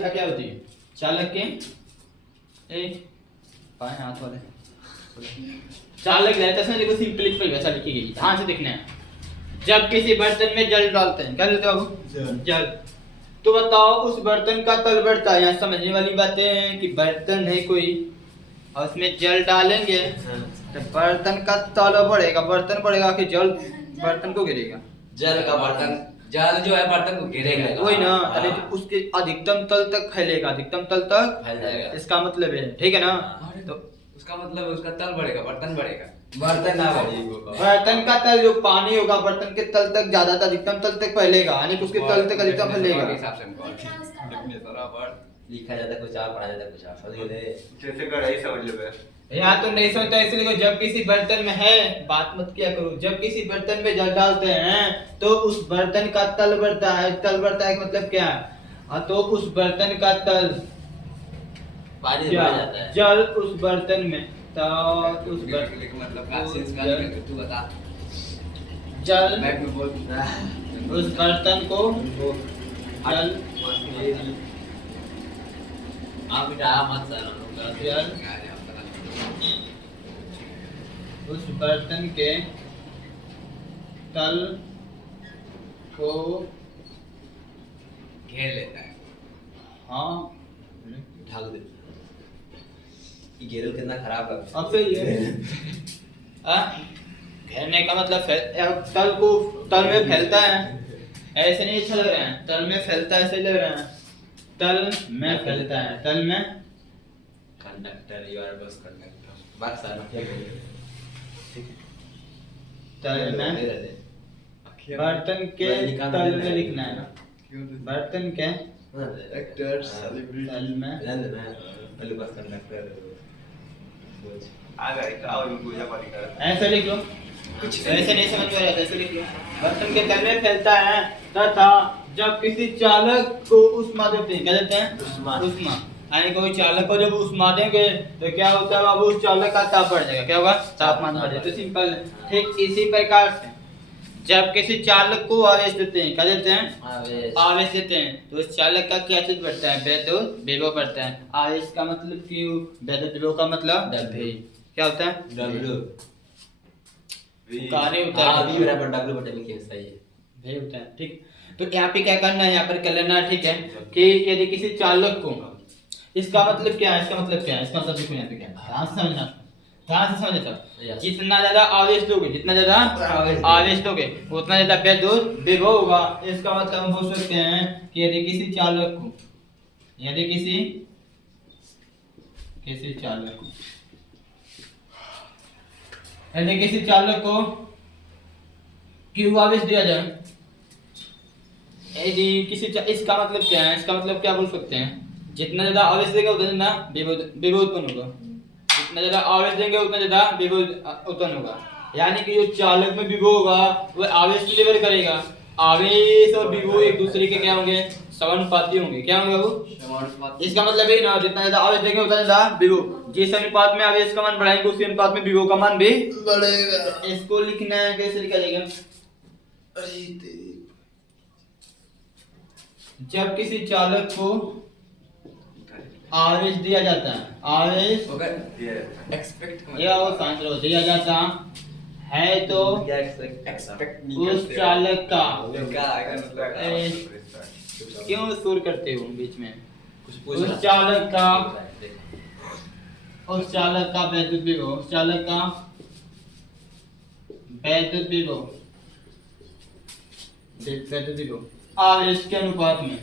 रेखा क्या होती है? चालक के ए पाए हाथ वाले चालक रहता है, देखो सिंपली परिभाषा लिखी गई, ध्यान से देखना है। जब किसी बर्तन में जल डालते हैं, क्या डालते हो बाबू? जल। तो बताओ उस बर्तन का तल बढ़ता है। यहाँ समझने वाली बातें हैं कि बर्तन है कोई और उसमें जल डालेंगे तो बर्तन का तल बढ़ेगा, बर्तन बढ़ेगा कि जल बर्तन को गिरेगा? जल का बर्तन, जल जो है बर्तन को घेरेगा, वही ना, तभी तो उसके अधिकतम तल तक फैलेगा, अधिकतम तल तक फैल जाएगा। इसका मतलब है, ठीक है ना? तो उसका मतलब उसका तल बढ़ेगा, बर्तन बढ़ेगा, बर्तन ना बढ़े। बर्तन का तल जो पानी होगा बर्तन के तल तक ज्यादा अधिकतम तल तक फैलेगा, यानी कि उसके तल तक अधिकतम फैलेगा। हिसाब से हमको लिखा जाता है कुछ और, पढ़ा जाता है कुछ और, समझ गए? जैसे गढ़ाई समझ लो बे। यहाँ तो नहीं समझता इसलिए लिखो, जब किसी बर्तन में है, बात मत किया करो, जब किसी बर्तन में जल डालते हैं तो उस बर्तन का तल बढ़ता है। तल बढ़ता है मतलब क्या है? तो उस बर्तन का तल पानी क्या? बढ़ जाता है। जल उस बर्तन में, तो उस मतलब का सेंस का नहीं, तू बता। जल मैं भी बोल उस बर्तन को जल आप बेटा मत सर, हम लोग जल उस बर्तन के तल को घेर लेता है, हाँ ढक देता है। ये घेरो कितना खराब है। अब सही है। घेरने का मतलब तल को, तल में फैलता है, ऐसे नहीं अच्छा लग रहा है, तल में फैलता है, सही लग रहा है, तल में फैलता है, तल में conductor, you are bus conductor, बस सर क्या बोले, तल में बर्तन के तल में लिखना है, बर्तन के एक्टर सेलिब्रिटी तल में पहले बस कंडक्टर आ गए का और पूजा पाठ कर। ऐसे लिख लो, कुछ ऐसे नहीं समझ में आ रहा, ऐसे लिख लो। बर्तन के तल में फैलता है तथा जब किसी चालक को उष्मा देते हैं, क्या देते हैं? उष्मा। यानी कोई चालक को जब उष्मा देंगे तो क्या होता है बाबू? उस चालक का ताप बढ़ जाएगा, क्या होगा? तापमान बढ़ जाएगा। तो सिंपल, ठीक इसी प्रकार से जब किसी चालक को आवेश देते हैं, क्या देते हैं? आवेश देते हैं, तो उस चालक का क्या चीज बढ़ता है? वैद्युत विभव बढ़ता है। आवेश का मतलब क्यू, वैद्युत विभव का मतलब W। क्या होता है? W कार्य होता है, V बराबर W बटे V के सही है, वही होता है, ठीक। तो यहाँ पे क्या करना है, यहाँ पर कर लेना, ठीक है, कि यदि किसी चालक को, इसका मतलब क्या है? इसका मतलब क्या है? इसका मतलब देखो यहाँ पे क्या है, ध्यान से समझना, ध्यान से समझना। जितना ज्यादा आवेश दोगे, जितना ज्यादा आवेश दोगे उतना ज्यादा वैद्युत विभव होगा। इसका मतलब हम बोल सकते हैं कि यदि किसी चालक को, यदि किसी चालक को, यदि किसी चालक को क्यू आवेश दिया जाए, यदि किसी इसका मतलब क्या है? इसका मतलब क्या बोल सकते हैं? जितना ज्यादा आवेश देगा उतना ज्यादा विभव उत्पन्न होगा, जितना ज्यादा आवेश देंगे उतना ज्यादा विभव उत्पन्न होगा। यानी कि जो चालक में विभव होगा वो आवेश डिलीवर करेगा। आवेश और विभव एक दूसरे के क्या होंगे? समानुपाती होंगे। क्या होंगे बाबू? इसका मतलब ये ना, जितना ज्यादा आवेश देंगे उतना ज्यादा विभव, जिस अनुपात में आवेश का मान बढ़ाएंगे उसी अनुपात में विभव का मान भी बढ़ेगा। इसको लिखना है, कैसे लिखा जाएगा? जब किसी चालक को आवेश दिया जाता है, आवेश एक्सपेक्ट या वो शांत रहो, दिया जाता है तो क्या एक्सपेक्ट उस चालक का क्या क्यों सुर करते हो बीच में? कुछ उस चालक का वैद्युत विभव, उस चालक का वैद्युत विभव आवेश के अनुपात में,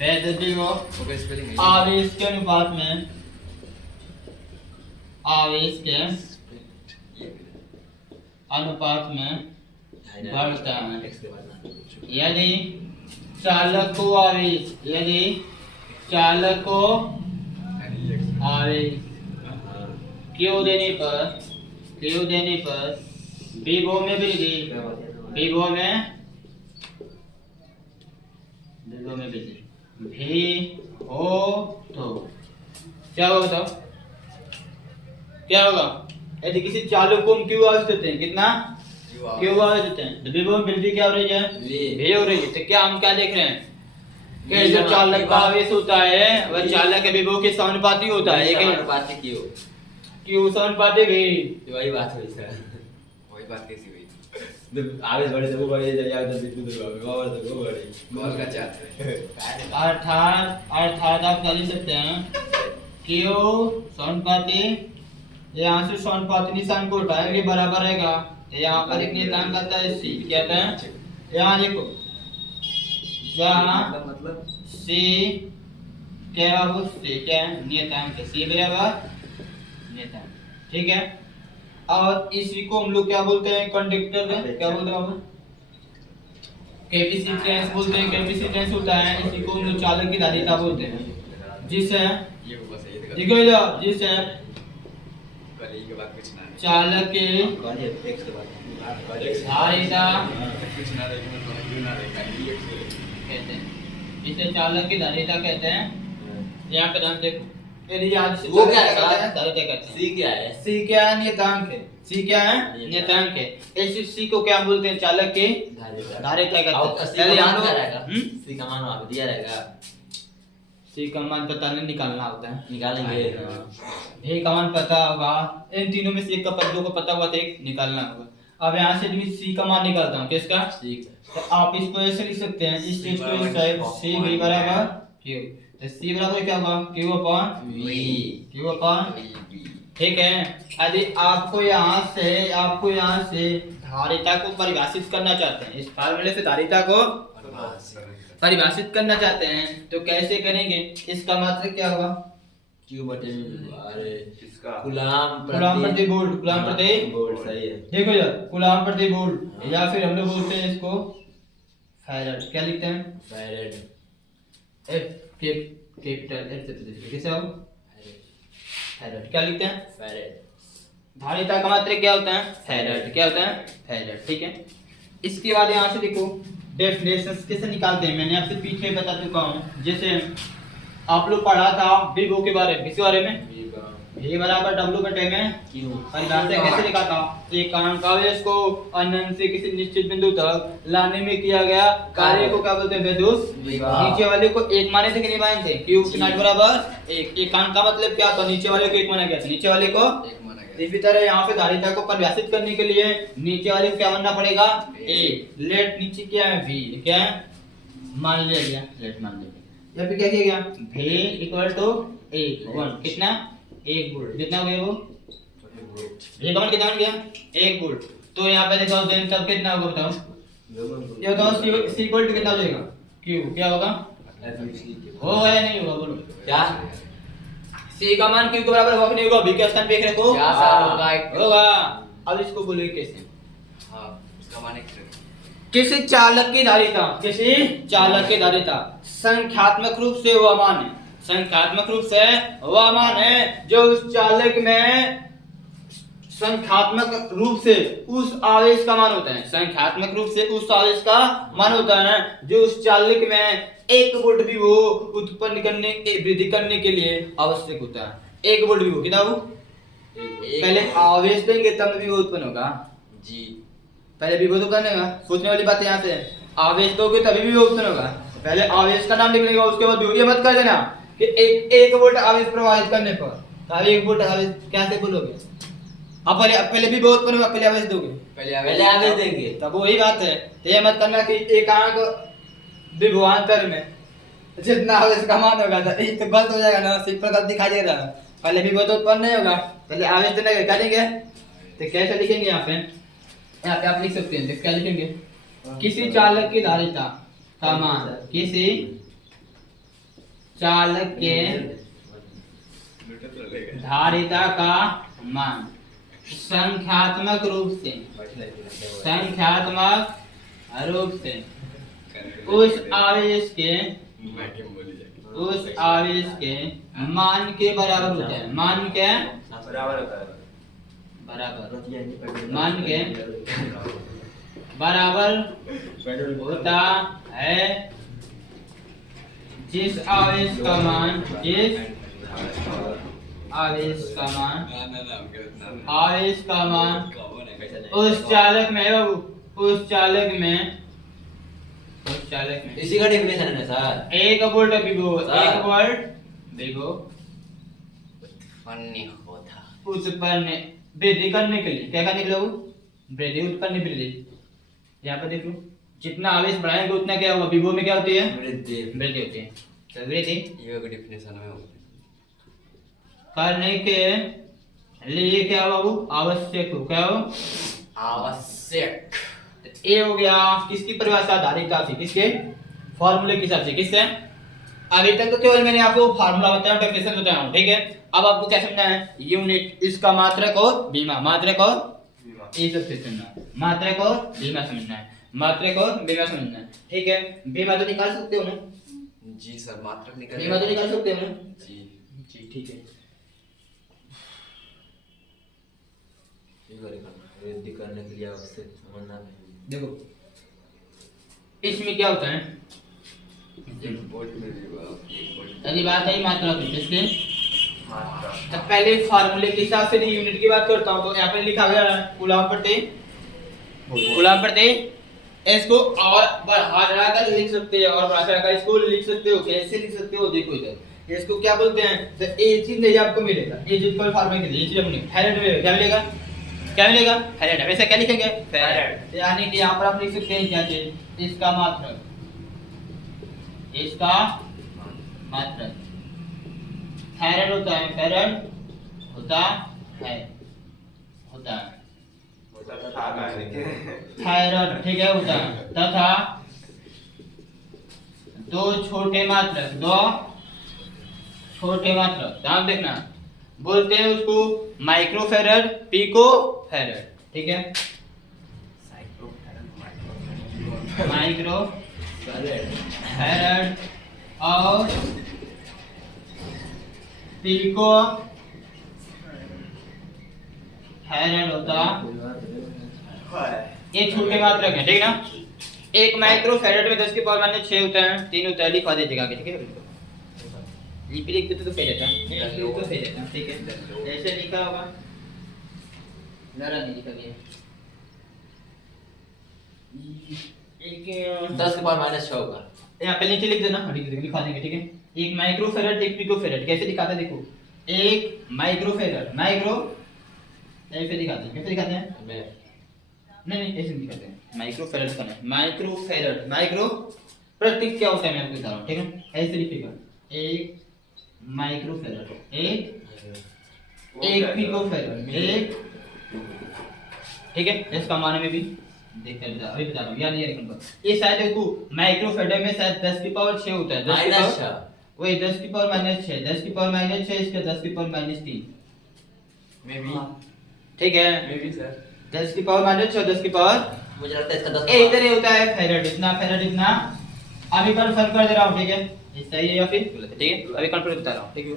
वैद्युत विभव आवेश के अनुपात में, आवेश के अनुपात में बढ़ता है। यदि चालक को आवेश, यदि चालक को आवेश क्यू देने पर विभव में वृद्धि, विभव में वृद्धि भी हो तो क्या होगा? बताओ क्या होगा? यदि किसी चालक को हम क्यू आवेश देते हैं, कितना क्यू आवेश देते हैं, तो विभव में वृद्धि क्या हो रही है? भी हो रही है। तो क्या हम क्या देख रहे हैं? कि जो चालक का आवेश होता है वह चालक के विभव के समानुपाती होता है। समानुपाती क्यों? क्यों समानुपाती भी? वही बात हुई सर। वही बात कैसी हुई? जब आवेश बढ़े तो वो बढ़े, जब आवेश विद्युत प्रवाह बढ़े तो वो बढ़े। कॉल का चार्ज। अर्थात आप कह सकते हैं क्यों समानुपाती, यहाँ से समानुपाती निशान को उठाएंगे बराबर रहेगा, तो यहाँ पर एक नियतांक आता है सी, क्या कहते हैं यहाँ देखो, जहाँ मतलब सी क्या है, वो सी क्या है नियतांक, सी बराबर नियतांक, ठीक है। और इसी को हम लोग क्या बोलते हैं, कंडक्टर में क्या बोलते हैं हम, कैपेसिटेंस बोलते हैं। कैपेसिटेंस होता है, इसी को हम लोग चालक की धारिता बोलते हैं, जिससे ये बस ये देखो इधर, जिससे कल के बाद कुछ ना है। चालक के कौन है एक से बात? धारिता कुछ ना रहेगा तो क्यों ना रहेगा ये कहते हैं, इसे चालक की धारिता कहते हैं। यहाँ पे ध्यान देखो, यदि आज से वो क्या चालक है? की धारिता कहते हैं। सी क्या है? सी क्या है, नियतांक है। सी क्या है, नियतांक है। इस सी को क्या बोलते हैं, चालक के धारिता कहते हैं। पहले हम लोग सी का मान वहाँ पे दिया रहेगा, सी का मान पता नहीं, निकालना होता है। निकालेंगे। ए का मान पता होगा, इन तीनों में से एक का पद, दो को पता हुआ तो एक निकालना होगा। अब यहाँ से मैं सी का मान निकालता हूँ, किसका, सी तो आप इसको ऐसे लिख सकते हैं, इस चीज को इस साइड सी भी बराबर क्यू, तो सी बराबर क्या होगा, Q upon V. Q upon, ठीक है। यदि आपको यहाँ से धारिता को परिभाषित करना चाहते हैं, इस फार्मूले से धारिता को परिभाषित करना चाहते हैं, तो कैसे करेंगे, इसका मात्रक क्या होगा, क्यू बटे अरे किसका कूलाम कूलाम प्रति वोल्ट, कूलाम प्रति वोल्ट, सही है। देखो यार, कूलाम प्रति वोल्ट, या फिर हम लोग बोलते हैं इसको फैराड, क्या लिखते हैं, फैरेड। कैपिटल एफ से कैसे आओ, फैराड, क्या लिखते हैं, फैरेड। धारिता का मात्रक क्या होता है, फैराड, क्या होता है, फैराड, ठीक है। इसके बाद यहाँ से देखो डेफिनेशंस कैसे निकालते हैं, मैंने आपसे पीछे बता चुका हूँ। जैसे आप लोग पढ़ा था विभव के बारे में, किस बारे में, V बराबर W बटे में क्यों? परिभाषा कैसे लिखा था, एक आवेश को अनंत से किसी निश्चित बिंदु तक लाने में किया गया कार्य को क्या बोलते हैं, विद्युत विभव। नीचे वाले को एक माने थे कि नहीं माने थे, Q नॉट बराबर एक का मतलब क्या था, नीचे वाले को एक माना गया था, नीचे वाले को एक माना गया। इसी तरह यहाँ पे धारिता को परिभाषित करने के लिए नीचे वाले को क्या मानना पड़ेगा, A, लेट नीचे क्या है, V, क्या है मान लिया गया, लेट मान लिया गया, या फिर क्या किया गया, V इक्वल टू 1 कितना 1 वोल्ट, कितना हो गया वो, ये कमान कितना बन गया 1 वोल्ट। तो यहाँ पे देखो देन तब कितना होगा बताओ, ये बताओ C इक्वल टू कितना हो जाएगा, Q क्या होगा, होगा या नहीं होगा, बोलो क्या? C का मान Q के बराबर होगा कि नहीं होगा, V के स्थान पे एक रखो, क्या सर होगा? होगा। अब इसको बोले कैसे, हाँ इसका मान एक किसी चालक की धारिता, किसी चालक की धारिता संख्यात्मक रूप से वह मान है, संख्यात्मक रूप से वह मान है जो उस चालक में संख्यात्मक रूप से उस आवेश का मान होता है, संख्यात्मक रूप से उस आवेश का मान होता है जो उस चालक में 1 वोल्ट भी वो उत्पन्न करने वृद्धि करने के लिए आवश्यक होता है। 1 वोल्ट भी वो कितना, वो पहले आवेश देंगे तब भी वो उत्पन्न होगा जी, पहले विभव तो करने का, सोचने वाली बात यहाँ से, आवेश दोगे तभी भी वो उत्पन्न होगा, पहले आवेश का नाम लिखने का, उसके बाद ये मत कर देना कि एक वोल्ट आवेश प्रवाहित करने पर 1 वोल्ट आवेश कैसे बोलोगे, अब पहले भी बहुत उत्पन्न होगा, पहले आवेश दोगे, पहले आवेश देंगे, तब वही बात है। तो ये मत करना कि एकांक विभवांतर में जितना आवेश का मान होगा तो ये तो गलत हो जाएगा ना, सिर्फ पर गलत दिखाई दे रहा है, पहले भी बहुत उत्पन्न नहीं होगा, पहले आवेश देने का क्या देंगे, तो कैसे लिखेंगे यहाँ पे आप लिख सकते हैं, क्या लिखेंगे, किसी चालक की धारिता का मान, किसी चालक के धारिता का मान संख्यात्मक रूप से उस आवेश के मान के बराबर होता है, मान के बराबर होता है, बराबर मान के बराबर होता है जिस आवेश का मान उस चालक में चालक में इसी का डेफिनेशन है ना सर। एक वोल्ट विभव, सर। 1 वोल्ट विभव फनी होता। उत्पन्न वृद्धि करने के लिए क्या करने के लिए वो वृद्धि उत्पन्न वृद्धि। यहाँ पर देखो जितना आवेश बढ़ाएंगे उतना क्या होगा, विभव में क्या होती है वृद्धि। वृद्धि होती है। तो वृद्धि ये का डेफिनेशन में होता करने के लिए क्या होगा वो आवश्यक हो, क्या हो है। आवश्यक। ए हो गया किसकी परिभाषा आधारित थी, किसके फॉर्मूले के हिसाब से, किससे अभी तक तो केवल मैंने आपको फार्मूला बताया, डेफिनेशन बताया हूं, ठीक है। अब आपको क्या समझना है, यूनिट इसका मात्रक और बीमा, मात्रक और ये सब समझना है, मात्रक और बीमा समझना है, मात्रक और बीमा समझना है, ठीक है। बीमा तो निकाल सकते हो ना, जी सर मात्रक निकल बीमा तो निकाल सकते हो ना जी। जी, ठीक है। ये करेगा वृद्धि करने के लिए आवश्यक समझना है। देखो इसमें क्या होता है, वोल्ट में भी होगा, एक वोल्ट। अगली बात है मात्रा की, किसके मात्रा तो पहले फार्मूले के हिसाब से यूनिट की बात करता हूं, तो यहाँ पे लिखा गया है कूलम प्रति, कूलम प्रति। इसको और बढ़ा चढ़ा कर लिख सकते हो और बढ़ा चढ़ा कर इसको लिख सकते हो, कैसे लिख सकते हो देखो इधर, इसको क्या बोलते हैं, तो ये चीज नहीं आपको मिलेगा, ये चीज को फार्मूले के लिए ये चीज अपने फैरेड में क्या मिलेगा, क्या मिलेगा फैरेड। वैसे क्या लिखेंगे फैरेड, यानी कि यहाँ पर आप लिख सकते हैं क्या चीज, इसका मात्रक, इसका मात्रक फैरेड होता है, फैरेड होता है, होता है थायराइड, ठीक है, होता है। तथा दो छोटे मात्रक, दो छोटे मात्रक, ध्यान देखना, बोलते हैं उसको माइक्रोफैरड, पिकोफैरड, ठीक है, माइक्रोफैरड और पिको फैरड होता, ये छोटे मात्रक है, ठीक है ना। एक माइक्रो फैरड में 10 के पावर माइनस 6 होता है, 3 होता है, लिखवा दीजिएगा आगे, ठीक है। लिख लिख देते तो सही रहता, तो सही रहता, ठीक है। ऐसे लिखा होगा, जरा नहीं लिखा गया, एक 10 के पावर -6 होगा। यहाँ पे नीचे लिख देना, लिखवा देंगे, ठीक है। एक माइक्रो फैरड, एक पिको फैरड, कैसे दिखाते हैं देखो, एक माइक्रो फैरड, माइक्रो ऐसे दिखाते हैं, कैसे दिखाते हैं, मैं नहीं ऐसे दिखाते हैं, माइक्रो फैरड का नहीं, माइक्रो फैरड, माइक्रो प्रतीक क्या होता है मैं आपको बता रहा हूँ, ठीक है। ऐसे लिखेगा, एक माइक्रो फैरड, एक पिको फैरड, एक, ठीक है। इसका माने में भी देखते हैं, अभी बता रहा हूँ, याद नहीं रखना। ये शायद देखो माइक्रो फैरड में शायद 10 की पावर 6 होता है, 10 की पावर वही 10 की पावर -6, 10 की पावर -6, इसका 10 की पावर -3 मैं भी, ठीक है, मैं भी सर 10 की पावर -6, 10 की पावर, मुझे लगता है इसका 10 इधर ही होता है फैरड, इतना फैरड इतना। अभी कंफर्म कर दे रहा हूँ, ठीक है, ये सही है या फिर गलत है, ठीक है। अभी कंफर्म बता रहा हूँ, ठीक है।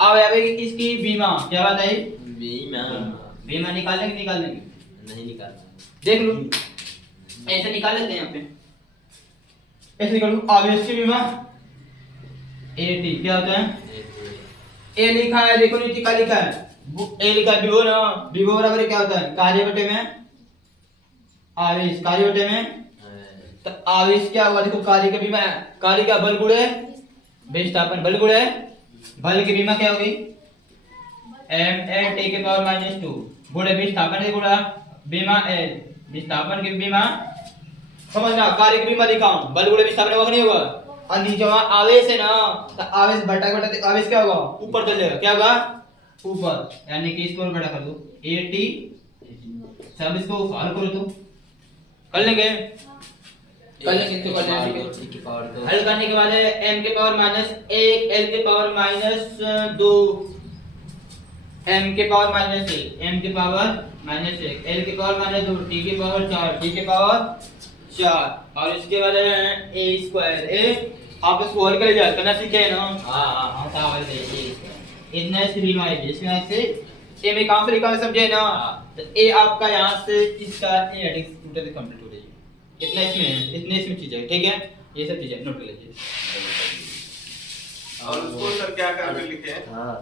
अब अभी इसकी बीमा क्या बात आई, बीमा बीमा निकाल लेंगे, निकाल लेंगे, नहीं निकाल, देख लो ऐसे निकाल लेते हैं यहाँ पे, ऐसे निकाल लो। आवेश की बीमा एटी क्या होता है, ए लिखा है, देखो नीचे क्या लिखा है, ए लिखा है विभव ना, विभव बराबर क्या होता है, कार्य बटे में आवेश, कार्य बटे में, तो आवेश क्या होगा, देखो कार्य का बीमा, कार्य का बल गुणे विस्थापन, बल गुणे बल की बीमा क्या होगी, m t के पावर -2 गुणे विस्थापन के गुणा बीमा l, विस्थापन की बीमा, समझना, कार्य की बीमा लिखाऊं, बल गुणे विस्थापन होगा नहीं होगा, और नीचे वहां आवेश है ना, तो आवेश बटा बटा आवेश क्या होगा, ऊपर चलेगा, क्या होगा ऊपर, यानी कि इसको बड़ा कर दो at, सब इसको हल करो तो कर लेंगे, कर लेंगे तो कर लेंगे, की पावर तो हल करने के बाद है m के पावर -1, l के पावर -2, m के पावर -1, m के पावर -1, l के पावर -2, t के पावर 4, t के पावर 4, और इसके बाद है a स्क्वायर, a आप इसको हल कर जाए करना सीखे ना, हां हल कर इतना इसकी बीमा है, इसमें से a में कहां से निकाल समझे ना, तो a आपका यहां से इसका a एडिक्स टोटल कंप्लीट हो रही है, इतना इसमें है, इतने इसमें चीजें है, ठीक है। ये सब चीजें नोट कर लीजिए। और उसको सर क्या करके लिखे हैं? हाँ